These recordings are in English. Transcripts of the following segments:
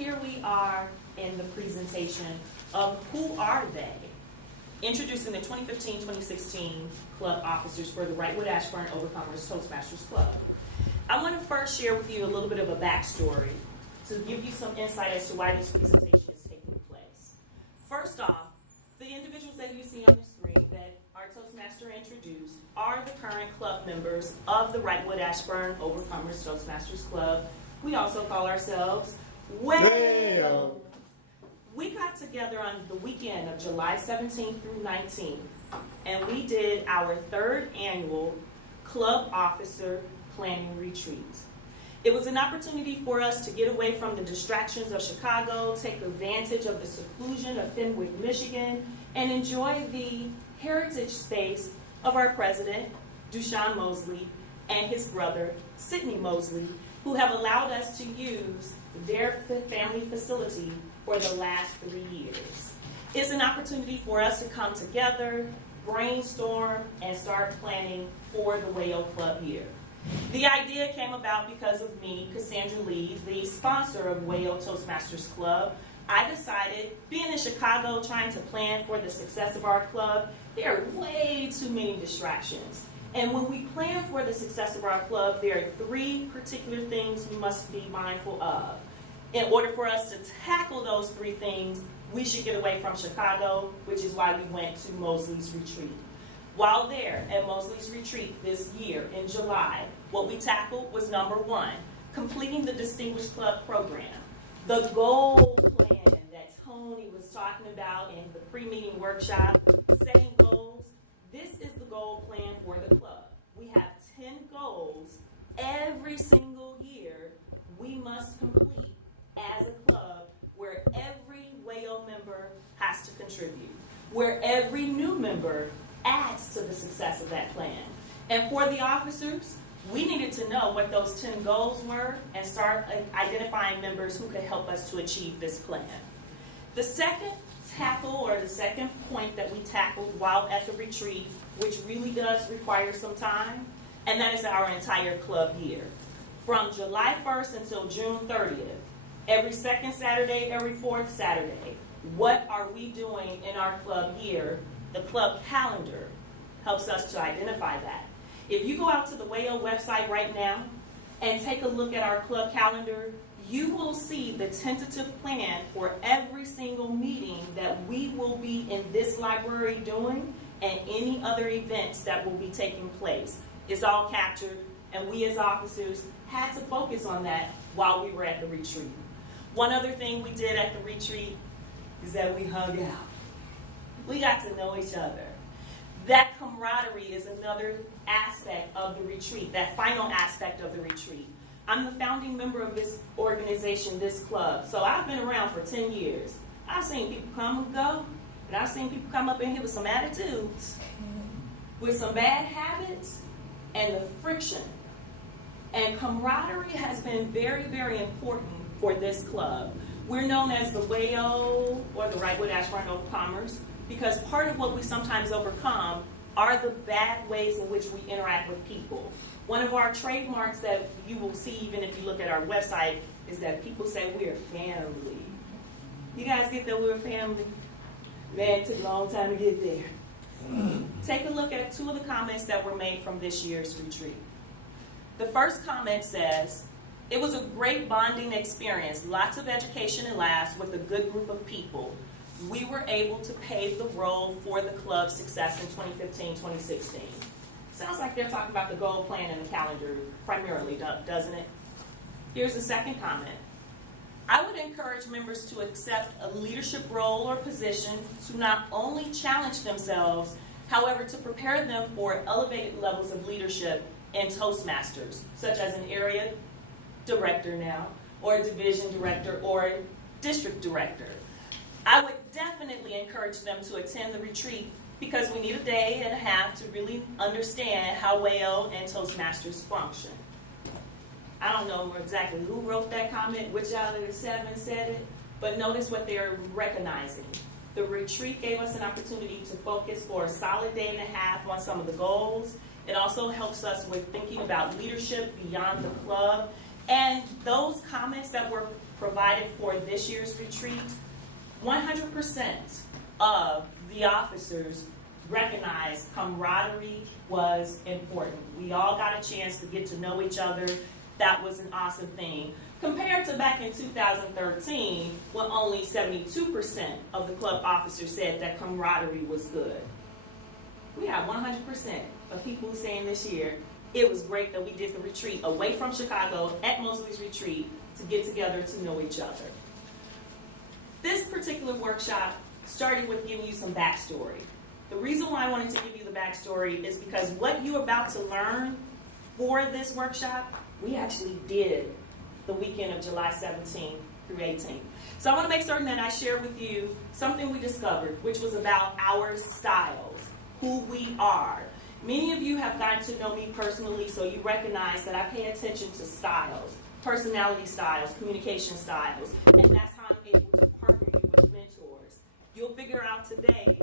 here we are in the presentation of Who Are They? Introducing the 2015-2016 club officers for the Wrightwood-Ashburn Overcomers Toastmasters Club. I want to first share with you a little bit of a backstory to give you some insight as to why this presentation is taking place. First off, the individuals that you see on the screen that our Toastmaster introduced are the current club members of the Wrightwood-Ashburn Overcomers Toastmasters Club. We also call ourselves WAO. We got together on the weekend of July 17th through 19th, and we did our third annual club officer planning retreat. It was an opportunity for us to get away from the distractions of Chicago, take advantage of the seclusion of Fenwick, Michigan, and enjoy the heritage space of our president, Dushan Mosley, and his brother, Sidney Mosley, who have allowed us to use their family facility for the last 3 years. It's an opportunity for us to come together, brainstorm, and start planning for the WAO Club year. The idea came about because of me, Cassandra, the sponsor of WAO Toastmasters Club. I decided, being in Chicago, trying to plan for the success of our club, there are way too many distractions. And when we plan for the success of our club, there are 3 particular things we must be mindful of. In order for us to tackle those 3 things, we should get away from Chicago, which is why we went to Mosley's retreat. While there at Mosley's retreat this year in July, what we tackled was number 1, completing the Distinguished Club program. The goal plan that Tony was talking about in the pre-meeting workshop, setting goals. This is the goal plan for the club. We have 10 goals every single year we must complete as a club, where every WAO member has to contribute, where every new member adds to the success of that plan. And for the officers, we needed to know what those 10 goals were and start identifying members who could help us to achieve this plan. The second tackle, or the second point that we tackled while at the retreat, which really does require some time, and that is our entire club year. From July 1st until June 30th, every second Saturday, every fourth Saturday, what are we doing in our club year? The club calendar helps us to identify that. If you go out to the WAO website right now and take a look at our club calendar, you will see the tentative plan for every single meeting that we will be in this library doing and any other events that will be taking place. It's all captured, and we as officers had to focus on that while we were at the retreat. One other thing we did at the retreat is that we hung out. We got to know each other. That camaraderie is another aspect of the retreat, that final aspect of the retreat. I'm the founding member of this organization, this club, so I've been around for 10 years. I've seen people come and go, and I've seen people come up in here with some attitudes, with some bad habits, and the friction. And camaraderie has been very, very important for this club. We're known as the WAO, or the Wrightwood-Ashburn Overcomers, because part of what we sometimes overcome are the bad ways in which we interact with people. One of our trademarks that you will see even if you look at our website is that people say we're family. You guys get that we're family? Man, it took a long time to get there. Take a look at 2 of the comments that were made from this year's retreat. The first comment says, "It was a great bonding experience, lots of education and laughs with a good group of people. We were able to pave the road for the club's success in 2015-2016. Sounds like they're talking about the goal plan and the calendar primarily, doesn't it? Here's the second comment. "I would encourage members to accept a leadership role or position to not only challenge themselves, however, to prepare them for elevated levels of leadership in Toastmasters, such as an area director now, or a division director, or a district director. I would definitely encourage them to attend the retreat because we need a day and a half to really understand how WAO and Toastmasters function." I don't know exactly who wrote that comment, which out of the 7 said it, but notice what they're recognizing. The retreat gave us an opportunity to focus for a solid day and a half on some of the goals. It also helps us with thinking about leadership beyond the club. And those comments that were provided for this year's retreat, 100% of the officers recognized camaraderie was important. We all got a chance to get to know each other. That was an awesome thing. Compared to back in 2013, when only 72% of the club officers said that camaraderie was good. We have 100% of people saying this year, it was great that we did the retreat away from Chicago at Mosley's Retreat to get together to know each other. This particular workshop started with giving you some backstory. The reason why I wanted to give you the backstory is because what you're about to learn for this workshop, we actually did the weekend of July 17th through 18th. So I want to make certain that I share with you something we discovered, which was about our styles, who we are. Many of you have gotten to know me personally, so you recognize that I pay attention to styles, personality styles, communication styles, and that's how I'm able to partner you with mentors. You'll figure out today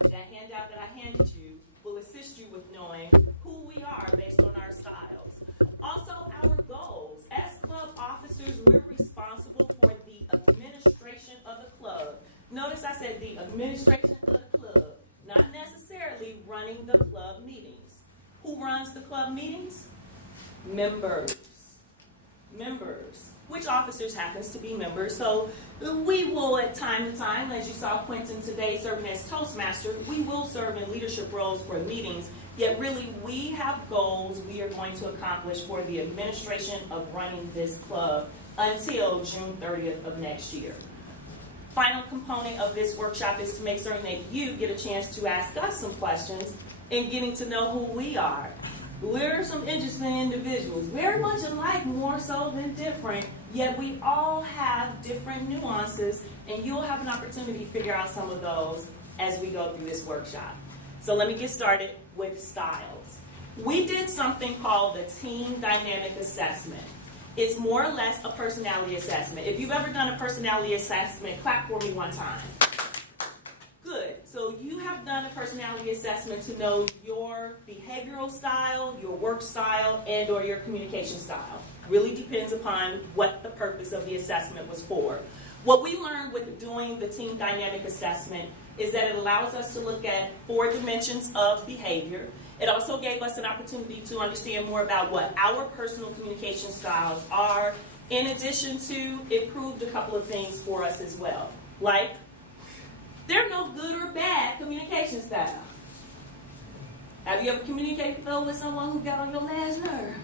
that handout that I handed you will assist you with knowing who we are based on our styles. Also, our goals. As club officers, we're responsible for the administration of the club. Notice I said the administration of the club, not necessarily running the club meetings. Who runs the club meetings? Members. Members. Which officers happens to be members. So we will, at time to time, as you saw Quentin today serving as Toastmaster, we will serve in leadership roles for meetings. Yet really, we have goals we are going to accomplish for the administration of running this club until June 30th of next year. Final component of this workshop is to make certain that you get a chance to ask us some questions and getting to know who we are. We're some interesting individuals, very much alike, more so than different, yet we all have different nuances, and you'll have an opportunity to figure out some of those as we go through this workshop. So let me get started with styles. We did something called the Team Dynamic Assessment. It's more or less a personality assessment. If you've ever done a personality assessment, clap for me one time. Good. So you have done a personality assessment to know your behavioral style, your work style, and or your communication style. Really depends upon what the purpose of the assessment was for. What we learned with doing the Team Dynamic Assessment is that it allows us to look at 4 dimensions of behavior. It also gave us an opportunity to understand more about what our personal communication styles are. In addition to, it proved a couple of things for us as well. Like, there's no good or bad communication style. Have you ever communicated though with someone who got on your last nerve?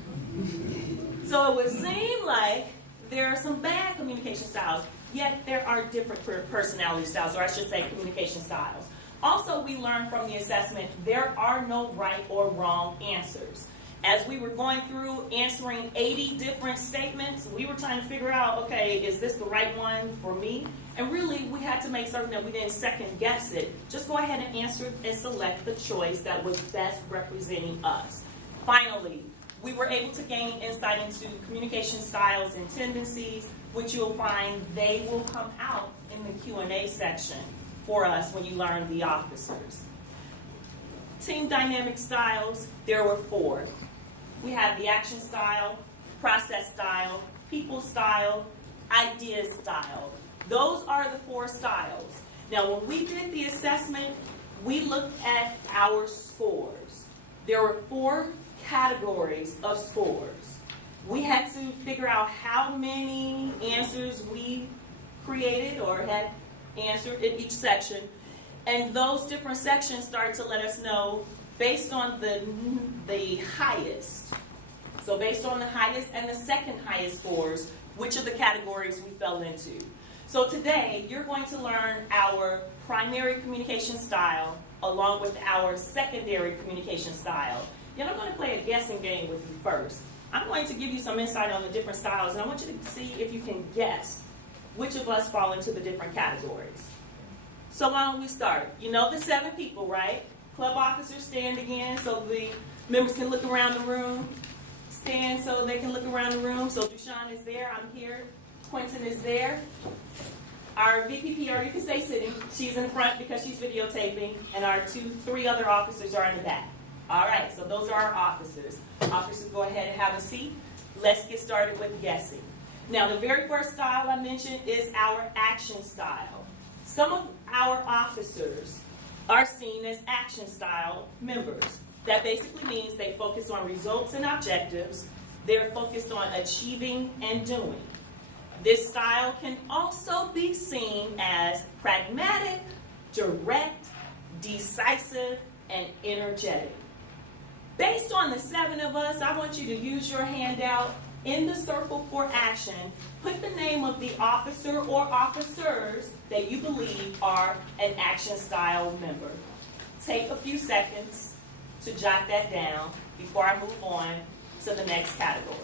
So it would seem like there are some bad communication styles, yet there are different personality styles, or I should say communication styles. Also, we learned from the assessment there are no right or wrong answers. As we were going through answering 80 different statements, we were trying to figure out, okay, is this the right one for me? And really, we had to make certain that we didn't second guess it. Just go ahead and answer and select the choice that was best representing us. Finally, we were able to gain insight into communication styles and tendencies, which you'll find they will come out in the Q&A section for us when you learn the officers. Team dynamic styles, there were 4. We have the action style, process style, people style, idea style. Those are the 4 styles. Now, when we did the assessment, we looked at our scores. There were 4 categories of scores. We had to figure out how many answers we created or had answered in each section. And those different sections started to let us know based on the highest. So based on the highest and the second highest scores, which of the categories we fell into. So today, you're going to learn our primary communication style along with our secondary communication style. Yet I'm going to play a guessing game with you first. I'm going to give you some insight on the different styles, and I want you to see if you can guess which of us fall into the different categories. So why don't we start? You know the 7 people, right? Club officers, stand again so the members can look around the room. Stand so they can look around the room. So Dushan is there, I'm here. Quentin is there. Our VPP, or you can stay sitting. She's in the front because she's videotaping, and our 3 other officers are in the back. All right, so those are our officers. Officers, go ahead and have a seat. Let's get started with guessing. Now, the very first style I mentioned is our action style. Some of our officers are seen as action style members. That basically means they focus on results and objectives. They're focused on achieving and doing. This style can also be seen as pragmatic, direct, decisive, and energetic. Based on the 7 of us, I want you to use your handout in the circle for action. Put the name of the officer or officers that you believe are an action style member. Take a few seconds to jot that down before I move on to the next category.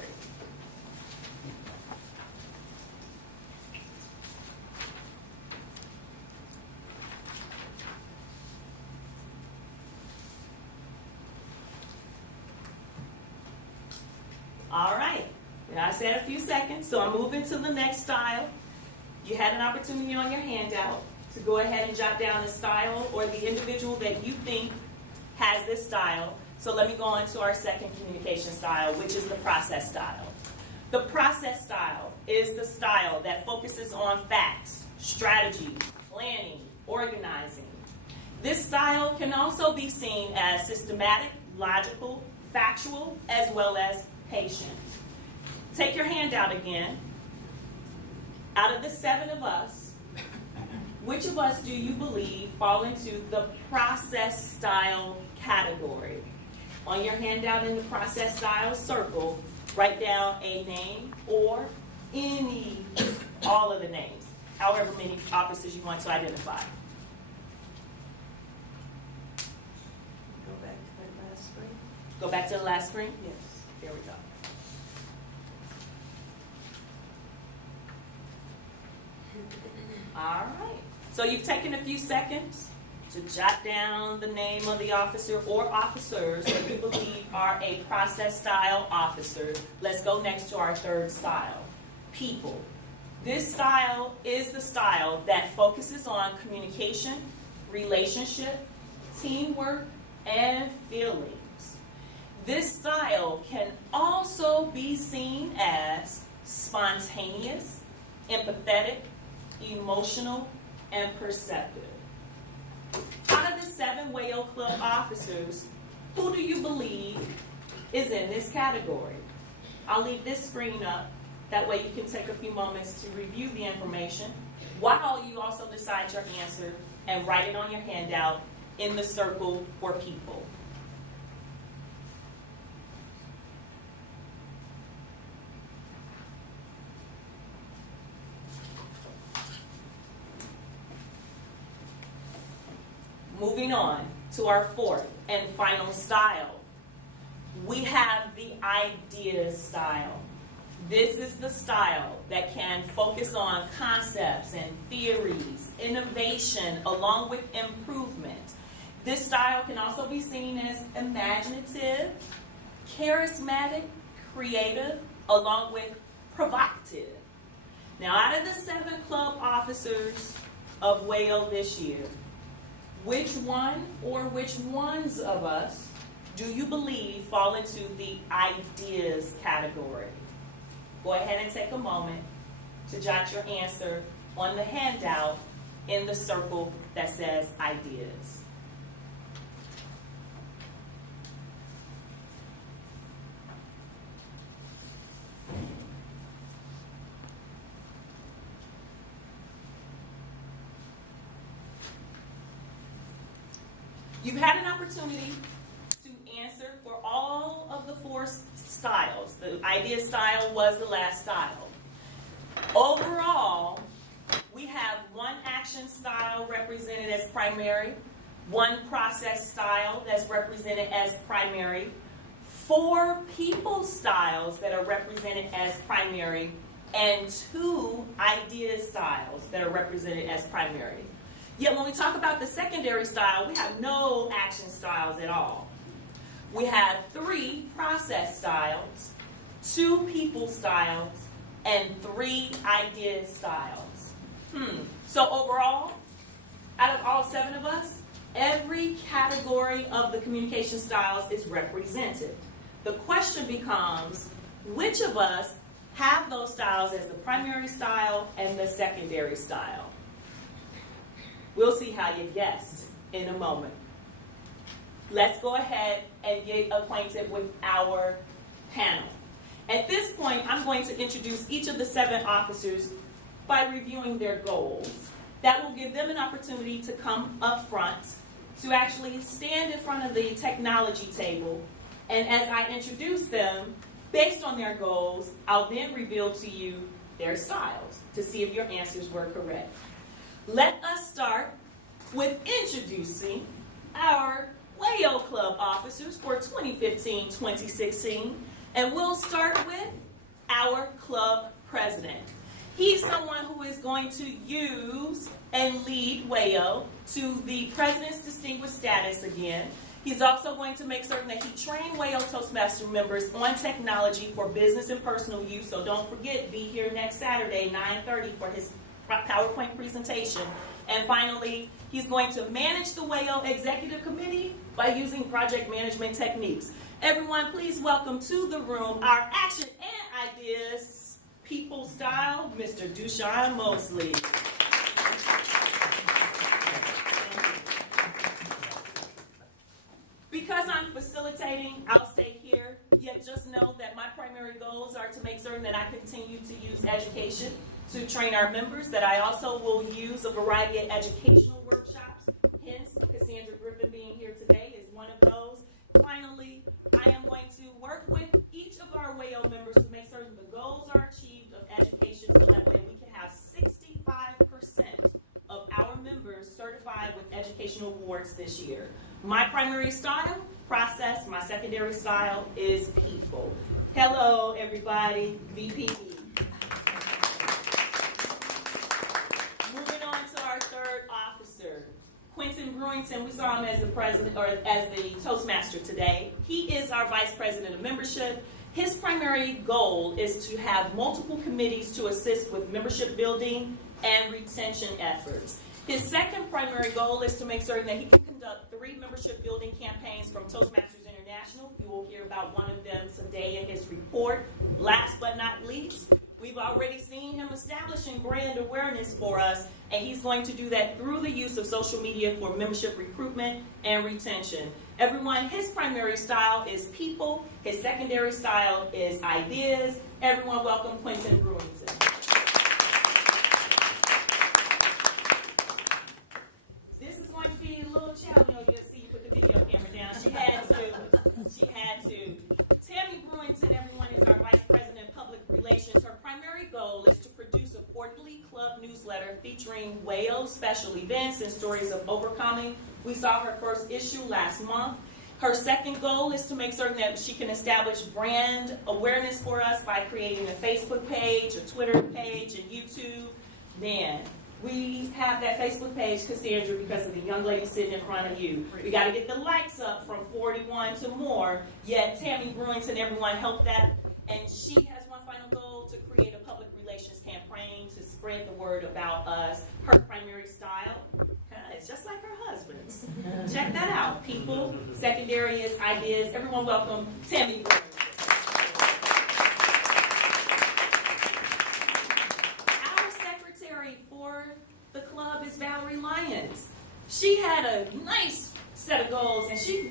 All right, I said a few seconds, so I'm moving to the next style. You had an opportunity on your handout to go ahead and jot down the style or the individual that you think has this style. So let me go on to our second communication style, which is the process style. The process style is the style that focuses on facts, strategies, planning, organizing. This style can also be seen as systematic, logical, factual, as well as patient. Take your handout again. Out of the 7 of us, which of us do you believe fall into the process style category? On your handout in the process style circle, write down a name or all of the names, however many officers you want to identify. Go back to that last screen. Go back to the last screen? Yes. There we go. All right. So you've taken a few seconds to jot down the name of the officer or officers that you believe are a process style officer. Let's go next to our third style, people. This style is the style that focuses on communication, relationship, teamwork, and feelings. This style can also be seen as spontaneous, empathetic, emotional, and perceptive. Out of the 7 WAO Club officers, who do you believe is in this category? I'll leave this screen up. That way you can take a few moments to review the information while you also decide your answer and write it on your handout in the circle for people. Moving on to our fourth and final style, we have the ideas style. This is the style that can focus on concepts and theories, innovation, along with improvement. This style can also be seen as imaginative, charismatic, creative, along with provocative. Now, out of the 7 club officers of WAO this year, which one or which ones of us do you believe fall into the ideas category? Go ahead and take a moment to jot your answer on the handout in the circle that says ideas. You've had an opportunity to answer for all of the 4 styles. The idea style was the last style. Overall, we have 1 action style represented as primary, 1 process style that's represented as primary, 4 people styles that are represented as primary, and 2 idea styles that are represented as primary. Yet when we talk about the secondary style, we have no action styles at all. We have 3 process styles, 2 people styles, and 3 idea styles. So overall, out of all 7 of us, every category of the communication styles is represented. The question becomes, which of us have those styles as the primary style and the secondary style. We'll see how you guessed in a moment. Let's go ahead and get acquainted with our panel. At this point, I'm going to introduce each of the 7 officers by reviewing their goals. That will give them an opportunity to come up front, to actually stand in front of the technology table, and as I introduce them, based on their goals, I'll then reveal to you their styles to see if your answers were correct. Let us start with introducing our WAO Club officers for 2015-2016, and we'll start with our club president. He's someone who is going to use and lead WAO to the President's Distinguished Status again. He's also going to make certain that he trains WAO Toastmasters members on technology for business and personal use, so don't forget, be here next Saturday, 9:30, for his PowerPoint presentation. And finally, he's going to manage the WAO Executive Committee by using project management techniques. Everyone, please welcome to the room our action and ideas people style, Mr. Dushan Mosley. Because I'm facilitating, I'll stay here, yet just know that my primary goals are to make certain that I continue to use education to train our members, that I also will use a variety of educational workshops, hence Cassandra Griffin being here today is one of those. Finally, I am going to work with each of our WAO members to make certain the goals are achieved of education, so that way we can have 65% of our members certified with educational awards this year. My primary style, process. My secondary style is people. Hello, everybody. VPE. Moving on to our third officer, Quentin Brewington. We saw him as the president, or as the Toastmaster today. He is our vice president of membership. His primary goal is to have multiple committees to assist with membership building and retention efforts. His second primary goal is to make certain that he can conduct 3 membership building campaigns from Toastmasters International. You will hear about one of them today in his report. Last but not least, we've already seen him establishing brand awareness for us, and he's going to do that through the use of social media for membership recruitment and retention. Everyone, his primary style is people. His secondary style is ideas. Everyone welcome Quentin Brewington. You'll see you put the video camera down. She had to. Tammy Brewington, everyone, is our Vice President of Public Relations. Her primary goal is to produce a quarterly club newsletter featuring WAO special events and stories of overcoming. We saw her first issue last month. Her second goal is to make certain that she can establish brand awareness for us by creating a Facebook page, a Twitter page, and YouTube. Man, we have that Facebook page, Cassandra, because of the young lady sitting in front of you. We got to get the likes up from 41 to more. Yet Tammy Brewington, everyone helped that. And she has one final goal, to create a public relations campaign to spread the word about us. Her primary style, it's just like her husband's. Check that out. People, secondary is ideas. Everyone welcome Tammy Brewington. The club is Valerie Lyons. She had a nice set of goals, and she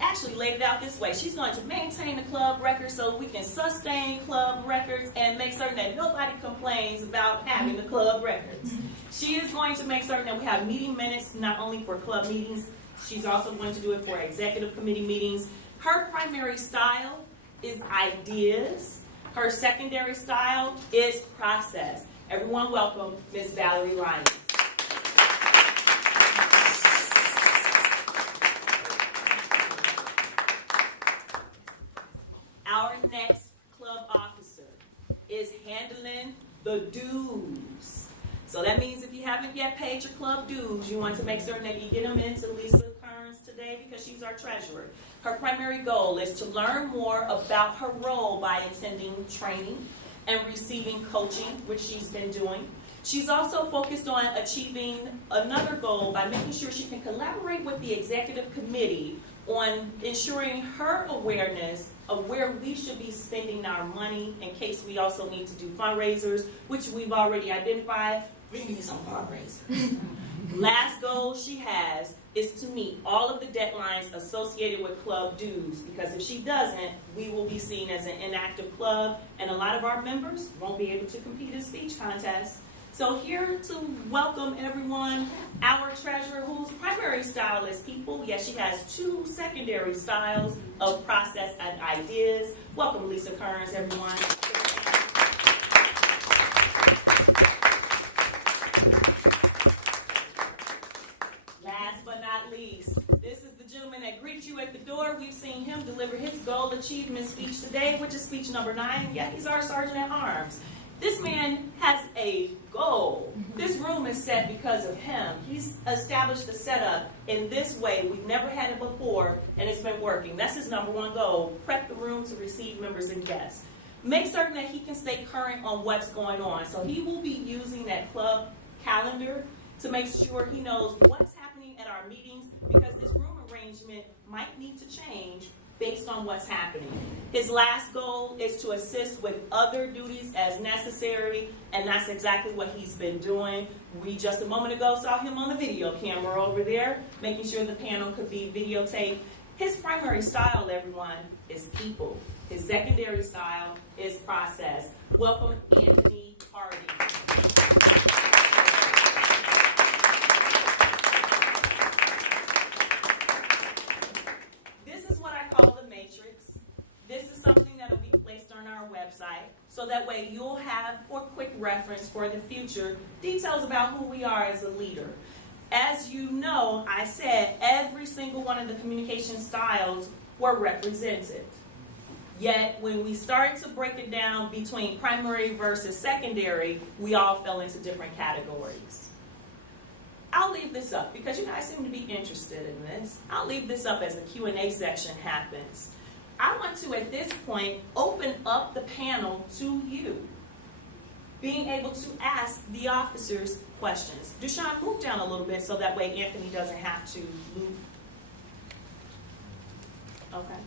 actually laid it out this way. She's going to maintain the club record so we can sustain club records and make certain that nobody complains about having the club records. She is going to make certain that we have meeting minutes, not only for club meetings, she's also going to do it for executive committee meetings. Her primary style is ideas. Her secondary style is process. Everyone welcome Ms. Valerie Lyons. Our next club officer is handling the dues. So that means if you haven't yet paid your club dues, you want to make certain that you get them into Lisa Kearns today, because she's our treasurer. Her primary goal is to learn more about her role by attending training and receiving coaching, which she's been doing. She's also focused on achieving another goal by making sure she can collaborate with the executive committee on ensuring her awareness of where we should be spending our money in case we also need to do fundraisers, which we've already identified. We need some fundraisers. Last goal she has is to meet all of the deadlines associated with club dues, because if she doesn't, we will be seen as an inactive club, and a lot of our members won't be able to compete in speech contests. So here to welcome everyone, our treasurer, whose primary style is people. Yes, she has 2 secondary styles of process and ideas. Welcome, Lisa Kearns, everyone. Last but not least, this is the gentleman that greets you at the door. We've seen him deliver his goal achievement speech today, which is speech number 9. Yeah, he's our sergeant at arms. This man has a goal. This room is set because of him. He's established the setup in this way. We've never had it before, and it's been working. That's his number 1 goal: prep the room to receive members and guests. Make certain that he can stay current on what's going on. So he will be using that club calendar to make sure he knows what's happening at our meetings, because this room arrangement might need to change based on what's happening. His last goal is to assist with other duties as necessary, and that's exactly what he's been doing. We just a moment ago saw him on the video camera over there, making sure the panel could be videotaped. His primary style, everyone, is people. His secondary style is process. Welcome, Anthony Hardy. This is something that will be placed on our website, so that way you'll have, for quick reference for the future, details about who we are as a leader. As you know, I said every single one of the communication styles were represented. Yet, when we started to break it down between primary versus secondary, we all fell into different categories. I'll leave this up, because you guys seem to be interested in this. I'll leave this up as the Q&A section happens. I want to, at this point, open up the panel to you, being able to ask the officers questions. Deshaun, move down a little bit so that way Anthony doesn't have to move. Okay.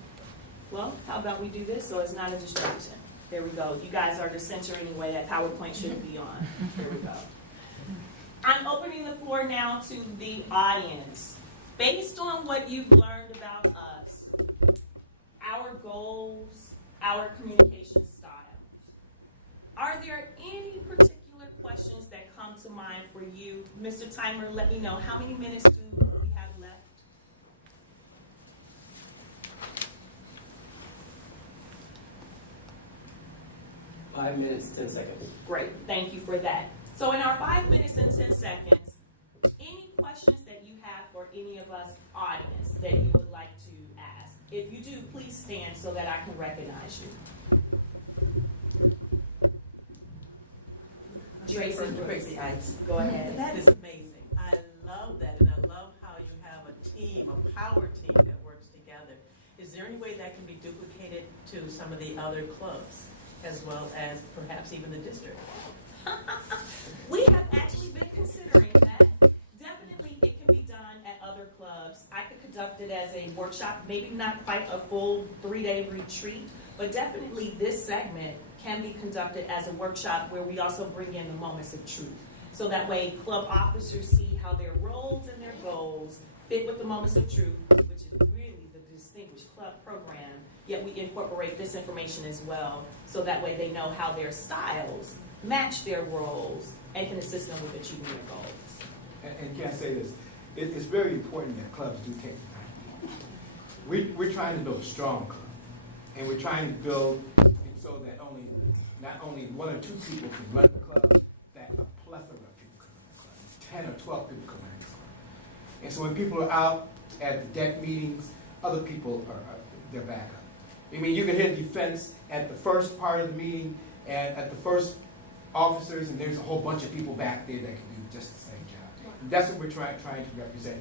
Well, how about we do this so it's not a distraction? There we go. You guys are the center anyway. That PowerPoint shouldn't be on. There we go. I'm opening the floor now to the audience. Based on what you've learned about us, our goals, our communication styles, are there any particular questions that come to mind for you? Mr. Timer, let me know, how many minutes do we have left? Five minutes, 10 seconds. Great, thank you for that. So in our 5 minutes and 10 seconds, any questions that you have for any of us audience that you would like to ask? If you do, please stand so that I can recognize you. Tracy, go ahead. That is amazing. I love that, and I love how you have a team, a power team that works together. Is there any way that can be duplicated to some of the other clubs, as well as perhaps even the district? We have actually been considering that. Definitely it can be done at other clubs. I could conduct it as a workshop, maybe not quite a full 3-day retreat, but definitely this segment can be conducted as a workshop where we also bring in the moments of truth. So that way club officers see how their roles and their goals fit with the moments of truth, which is really the distinguished club program, yet we incorporate this information as well, so that way they know how their styles match their roles and can assist them with achieving their goals. And can I say this? It's very important that clubs do take the time. We're trying to build a strong club, and we're trying to build it so that not only 1 or 2 people can run the club, that a plethora of people can run the club. 10 or 12 people can run the club. And so when people are out at the deck meetings, other people they're back up. I mean, you can hear defense at the first part of the meeting and at the first officers, and there's a whole bunch of people back there that can do just the same job. And that's what we're trying to represent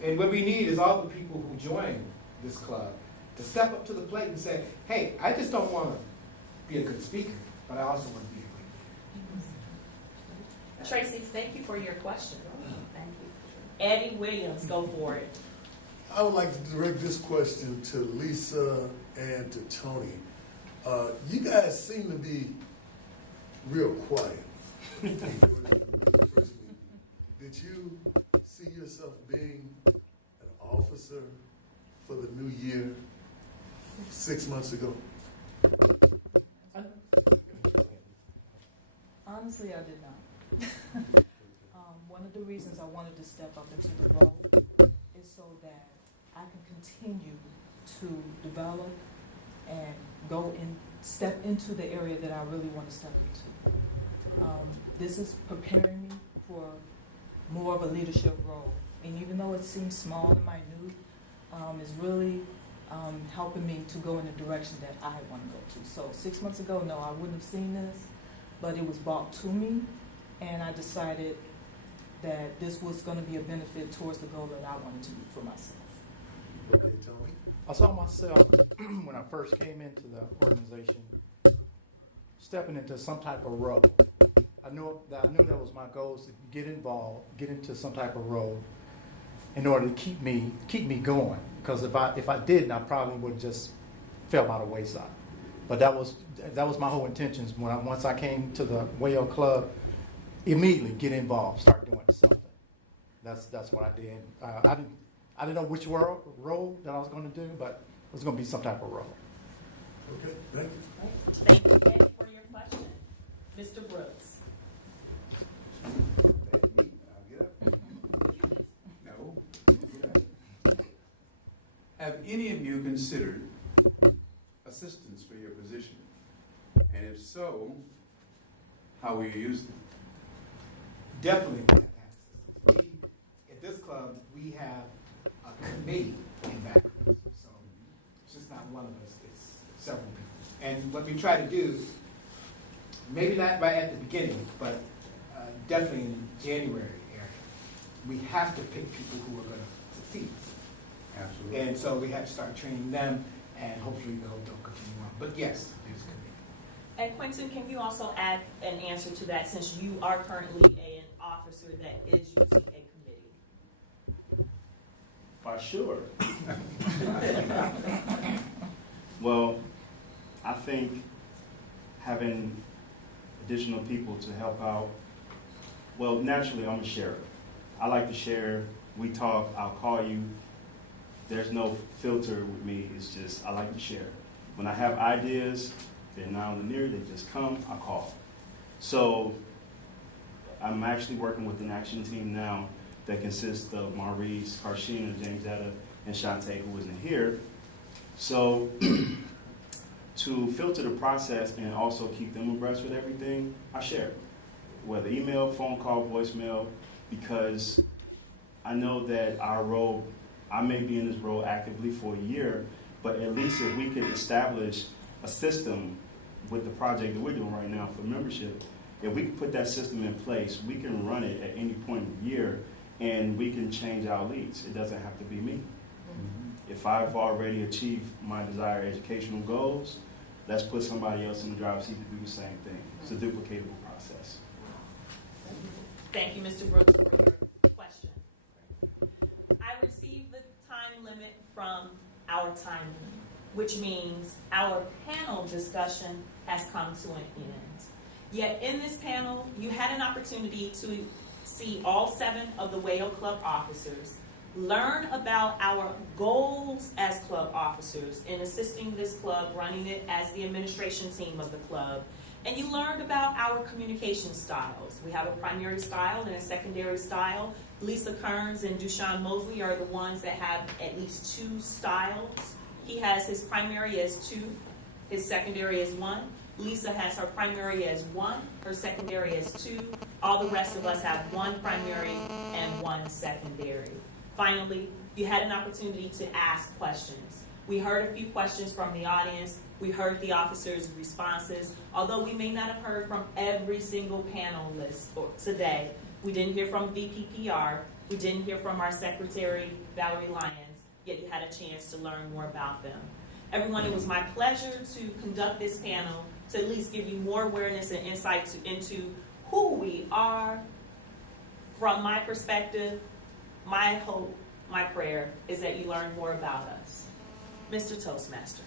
here. And what we need is all the people who join this club to step up to the plate and say, hey, I just don't want to be a good speaker, but I also want to be a great leader. Tracy, thank you for your question. Thank you. Eddie Williams, go for it. I would like to direct this question to Lisa and to Tony. You guys seem to be real quiet. First meeting. Did you see yourself being an officer for the new year 6 months ago? Honestly, I did not. One of the reasons I wanted to step up into the role is so that I can continue to develop and go and step into the area that I really want to step into. This is preparing me for more of a leadership role. And even though it seems small and minute, it's really helping me to go in the direction that I want to go to. So 6 months ago, no, I wouldn't have seen this, but it was brought to me, and I decided that this was going to be a benefit towards the goal that I wanted to do for myself. Okay, Tony. I saw myself when I first came into the organization stepping into some type of role. I knew that was my goal, is to get involved, get into some type of role in order to keep me going. Because if I didn't, I probably would just fell by the wayside. But that was my whole intentions once I came to the WAO Club. Immediately get involved, start doing something. That's what I did. I didn't know which role that I was going to do, but it was going to be some type of role. Okay, thank you. Thank you, Ed, for your question. Mr. Brooks. I'll get up. No. Have any of you considered assistants for your position? And if so, how will you use them? Definitely we have access. At this club, we have a committee in back. So it's just not one of us, it's several people. And what we try to do, maybe not right at the beginning, but definitely in the January area, we have to pick people who are going to succeed. Absolutely. And so we have to start training them, and hopefully they'll continue on. But yes, there's a committee. And Quentin, can you also add an answer to that, since you are currently an officer that is using a committee? Why, sure. Well, I think having additional people to help out, well, naturally, I'm a sharer. I like to share. We talk, I'll call you. There's no filter with me. It's just, I like to share. When I have ideas, they're non-linear, they just come, I call. So I'm actually working with an action team now that consists of Maurice, Karshina, James Etta, and Shantae, who isn't here. So to filter the process and also keep them abreast with everything, I share. Whether email, phone call, voicemail, because I know that our role, I may be in this role actively for a year, but at least if we could establish a system with the project that we're doing right now for membership, if we can put that system in place, we can run it at any point in the year, and we can change our leads. It doesn't have to be me. If I've already achieved my desired educational goals, let's put somebody else in the driver's seat to do the same thing. It's a duplicatable process. Thank you, Mr. Brooks, for your question. I received the time limit from our time limit, which means our panel discussion has come to an end. Yet in this panel, you had an opportunity to see all 7 of the WAO Club officers, learn about our goals as club officers in assisting this club, running it as the administration team of the club, and you learned about our communication styles. We have a primary style and a secondary style. Lisa Kearns and Dushan Mosley are the ones that have at least 2 styles. He has his primary as 2, his secondary as 1. Lisa has her primary as 1, her secondary as 2. All the rest of us have 1 primary and 1 secondary. Finally, you had an opportunity to ask questions. We heard a few questions from the audience. We heard the officers' responses. Although we may not have heard from every single panelist today, we didn't hear from VPPR. We didn't hear from our secretary, Valerie Lyons, yet you had a chance to learn more about them. Everyone, it was my pleasure to conduct this panel to at least give you more awareness and insight into who we are. From my perspective, my hope, my prayer is that you learn more about us. Mr. Toastmaster.